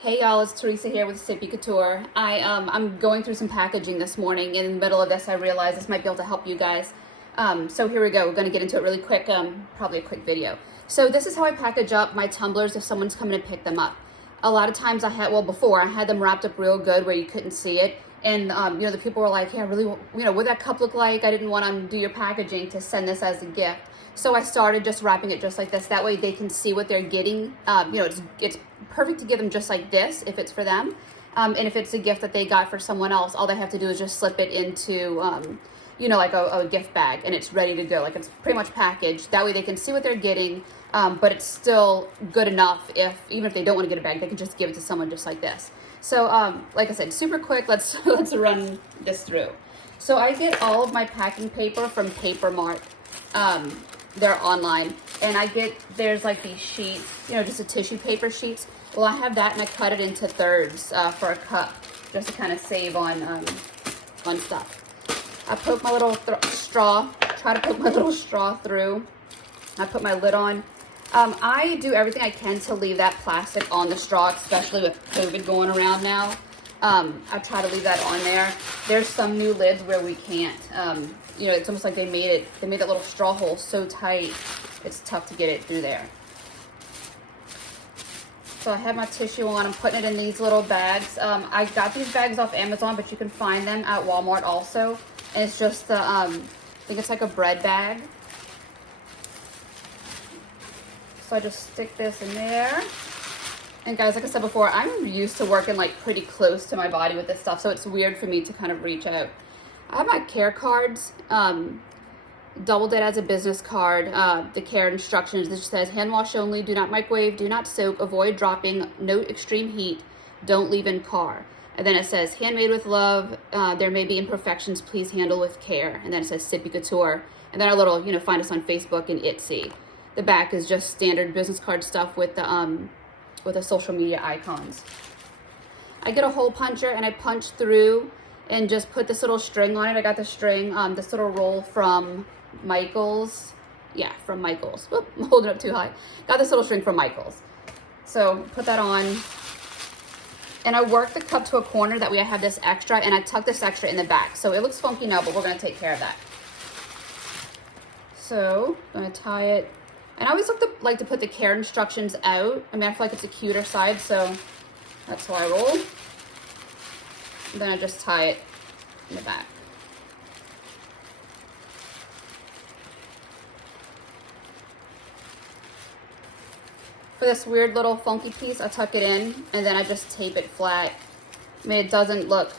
Hey y'all, it's Teresa here with Sippie Couture. I'm going through some packaging this morning. In the middle of this, I realized this might be able to help you guys. So here we go. We're going to get into it really quick, probably a quick video. So this is how I package up my tumblers if someone's coming to pick them up. A lot of times before I had them wrapped up real good where you couldn't see it. And, the people were like, yeah, really, what that cup look like? I didn't want to do your packaging to send this as a gift. So I started just wrapping it just like this. That way they can see what they're getting. It's perfect to give them just like this if it's for them. And if it's a gift that they got for someone else, all they have to do is just slip it into, like a gift bag, and it's ready to go. Like, it's pretty much packaged. That way they can see what they're getting, but it's still good enough even if they don't want to get a bag, they can just give it to someone just like this. So, like I said, super quick. Let's run this through. So I get all of my packing paper from Paper Mart. They're online, and there's like these sheets, just a tissue paper sheets. Well, I have that, and I cut it into thirds for a cup, just to kind of save on stuff. I poke my little straw, try to poke my little straw through. I put my lid on. I do everything I can to leave that plastic on the straw, especially with COVID going around now. I try to leave that on there. There's some new lids where we can't. It's almost like they made that little straw hole so tight, it's tough to get it through there. So I have my tissue on. I'm putting it in these little bags. I got these bags off Amazon, but you can find them at Walmart also. And it's just I think it's like a bread bag. So I just stick this in there. And guys, like I said before, I'm used to working like pretty close to my body with this stuff, so it's weird for me to kind of reach out. I have my care cards, doubled it as a business card. The care instructions, this says hand wash only, do not microwave, do not soak, avoid dropping, note extreme heat, don't leave in car. And then it says handmade with love, there may be imperfections, please handle with care. And then it says Sippie Couture. And then our little, find us on Facebook and Etsy. The back is just standard business card stuff with the social media icons. I get a hole puncher and I punch through and just put this little string on it. I got the string, this little roll from Michaels. Yeah, from Michaels. Whoop, I'm holding it up too high. Got this little string from Michaels. So put that on. And I work the cup to a corner. That way I have this extra, and I tuck this extra in the back. So it looks funky now, but we're gonna take care of that. So I'm gonna tie it. And I always like to put the care instructions out. I feel like it's a cuter side, so that's how I roll. And then I just tie it in the back. For this weird little funky piece, I tuck it in, and then I just tape it flat. It doesn't look,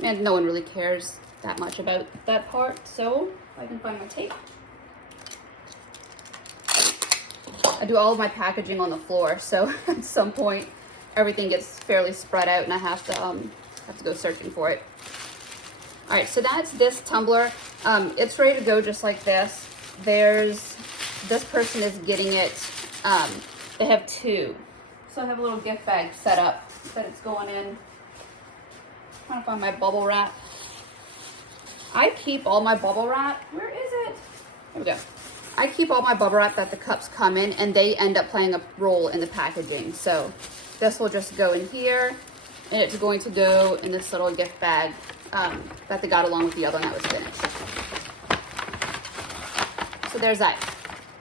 no one really cares that much about that part, so I can find my tape. I do all of my packaging on the floor, so at some point everything gets fairly spread out and I have to go searching for it. All right, so that's this tumbler. It's ready to go just like this. This person is getting it. They have two. So I have a little gift bag set up that it's going in. I'm trying to find my bubble wrap. I keep all my bubble wrap. Where is it? There we go. I keep all my bubble wrap that the cups come in, and they end up playing a role in the packaging. So this will just go in here, and it's going to go in this little gift bag that they got along with the other one that was finished. So there's that.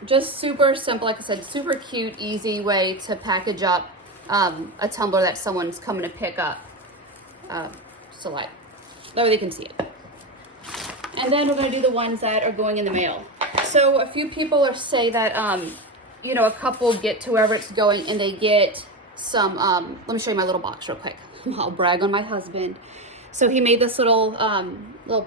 Just super simple, like I said, super cute, easy way to package up a tumbler that someone's coming to pick up. So that way they can see it. And then we're going to do the ones that are going in the mail. So a few people say that, a couple get to wherever it's going and they get some, let me show you my little box real quick. I'll brag on my husband. So he made this little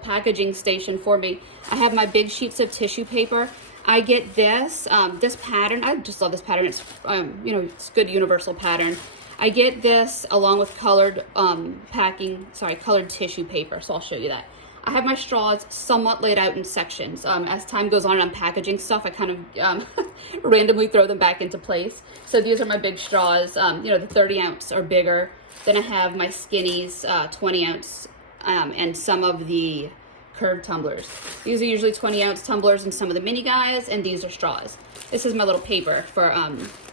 packaging station for me. I have my big sheets of tissue paper. I get this pattern. I just love this pattern. It's, it's a good universal pattern. I get this along with colored colored tissue paper. So I'll show you that. I have my straws somewhat laid out in sections. As time goes on and I'm packaging stuff, I kind of randomly throw them back into place. So these are my big straws, the 30 ounce or bigger. Then I have my skinnies, 20 ounce, and some of the curved tumblers. These are usually 20 ounce tumblers and some of the mini guys, and these are straws. This is my little paper for,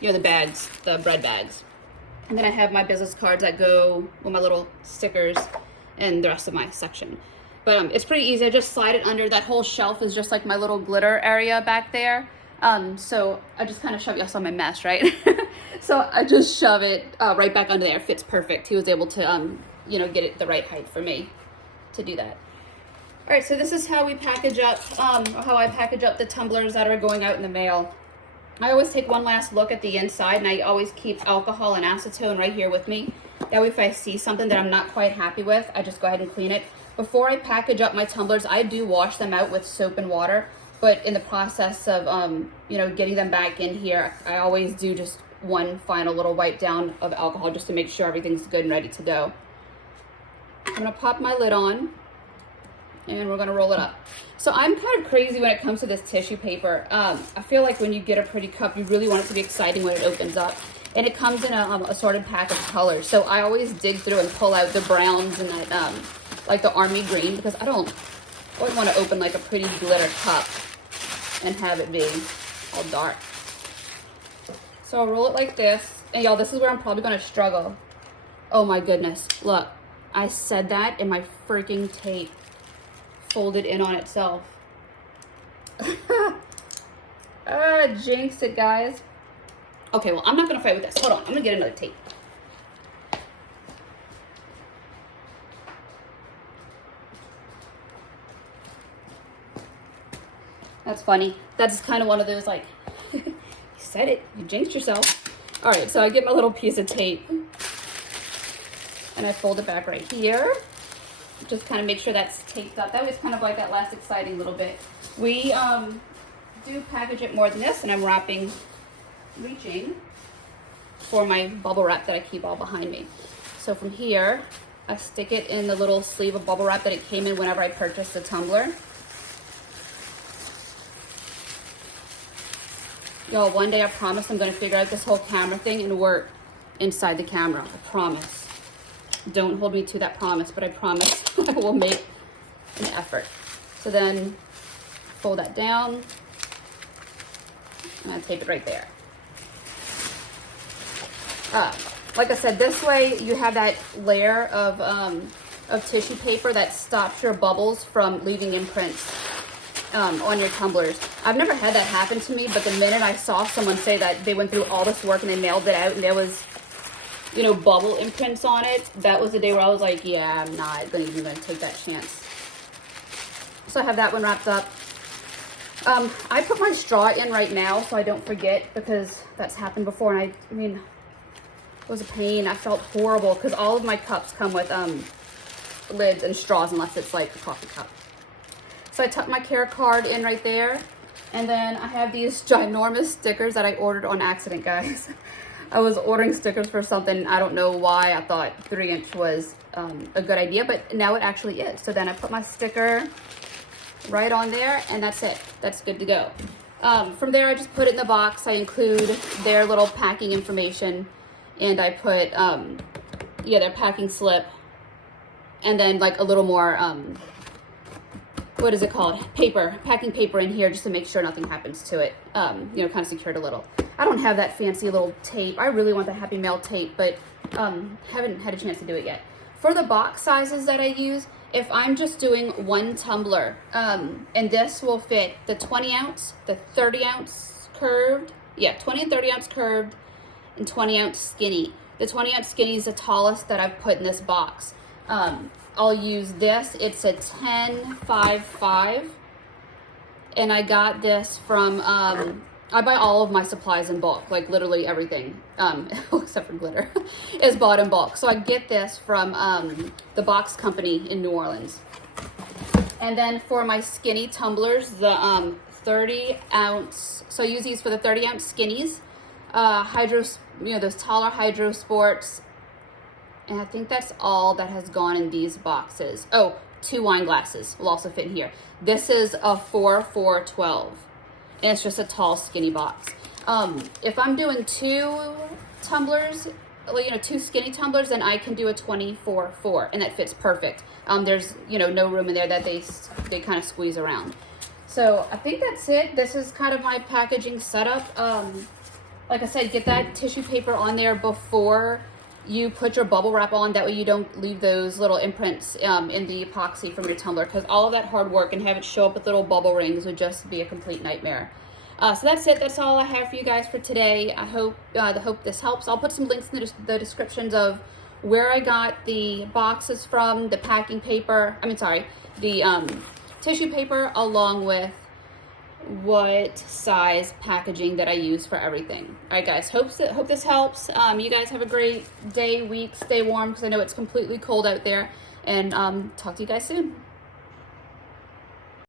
the bags, the bread bags. And then I have my business cards that go with my little stickers and the rest of my section. But it's pretty easy. I just slide it under. That whole shelf is just like my little glitter area back there. So I just kind of shove it. You saw my mess, right? So I just shove it right back under there. It fits perfect. He was able to, you know, get it the right height for me to do that. All right, so this is how we package up, or how I package up the tumblers that are going out in the mail. I always take one last look at the inside, and I always keep alcohol and acetone right here with me. That way if I see something that I'm not quite happy with, I just go ahead and clean it. Before I package up my tumblers, I do wash them out with soap and water, but in the process of, you know, getting them back in here, I always do just one final little wipe down of alcohol just to make sure everything's good and ready to go. I'm gonna pop my lid on, and we're gonna roll it up. So I'm kind of crazy when it comes to this tissue paper. I feel like when you get a pretty cup, you really want it to be exciting when it opens up. And it comes in a assorted pack of colors. So I always dig through and pull out the browns and that, like the army green, because I always want to open like a pretty glitter cup and have it be all dark. So I'll roll it like this. And y'all, this is where I'm probably gonna struggle. Oh my goodness, look. I said that and my freaking tape folded in on itself. Jinxed it, guys. Okay, well, I'm not gonna fight with this. Hold on, I'm gonna get another tape. That's funny. That's kind of one of those, like, you said it, you jinxed yourself. All right, so I get my little piece of tape and I fold it back right here. Just kind of make sure that's taped up. That way it's kind of like that last exciting little bit. We do package it more than this, and I'm reaching for my bubble wrap that I keep all behind me. So from here, I stick it in the little sleeve of bubble wrap that it came in whenever I purchased the tumbler. Y'all, one day I promise I'm gonna figure out this whole camera thing and work inside the camera. I promise. Don't hold me to that promise, but I promise I will make an effort. So then fold that down, and I tape it right there. Like I said, this way you have that layer of tissue paper that stops your bubbles from leaving imprints on your tumblers. I've never had that happen to me, but the minute I saw someone say that they went through all this work and they mailed it out and there was, you know, bubble imprints on it, that was the day where I was like, yeah, I'm not even gonna take that chance. So I have that one wrapped up. I put my straw in right now so I don't forget, because that's happened before, and I mean, it was a pain. I felt horrible because all of my cups come with lids and straws unless it's like a coffee cup. So I tuck my care card in right there, and then I have these ginormous stickers that I ordered on accident, guys. I was ordering stickers for something, I don't know why I thought 3-inch was a good idea, but now it actually is. So then I put my sticker right on there, and that's it. That's good to go. From there, I just put it in the box. I include their little packing information, and I put, yeah, their packing slip, and then like a little more, what is it called? Paper, packing paper in here just to make sure nothing happens to it. You know, kind of secured a little. I don't have that fancy little tape. I really want the Happy Mail tape, but haven't had a chance to do it yet. For the box sizes that I use, if I'm just doing one tumbler, and this will fit the 20 ounce, the 30 ounce curved, yeah, 20 and 30 ounce curved, and 20 ounce skinny. The 20 ounce skinny is the tallest that I've put in this box. I'll use this. It's a 10.55, and I got this from, I buy all of my supplies in bulk, like literally everything, except for glitter, is bought in bulk. So I get this from the box company in New Orleans. And then for my skinny tumblers, the 30 ounce, so I use these for the 30 ounce skinnies, Hydro, you know, those taller Hydro Sports. And I think that's all that has gone in these boxes. Oh, 2 wine glasses will also fit in here. This is a 4-4-12. And it's just a tall, skinny box. If I'm doing 2 tumblers, you know, 2 skinny tumblers, then I can do a 24-4, and that fits perfect. There's, you know, no room in there that they kind of squeeze around. So I think that's it. This is kind of my packaging setup. Like I said, get that tissue paper on there before you put your bubble wrap on. That way you don't leave those little imprints in the epoxy from your tumbler, because all of that hard work and have it show up with little bubble rings would just be a complete nightmare. So that's it. That's all I have for you guys for today. I hope this helps. I'll put some links in the descriptions of where I got the boxes from, the packing paper, the tissue paper, along with what size packaging that I use for everything. All right, guys, hope this helps. You guys have a great day, week, stay warm, because I know it's completely cold out there, and talk to you guys soon.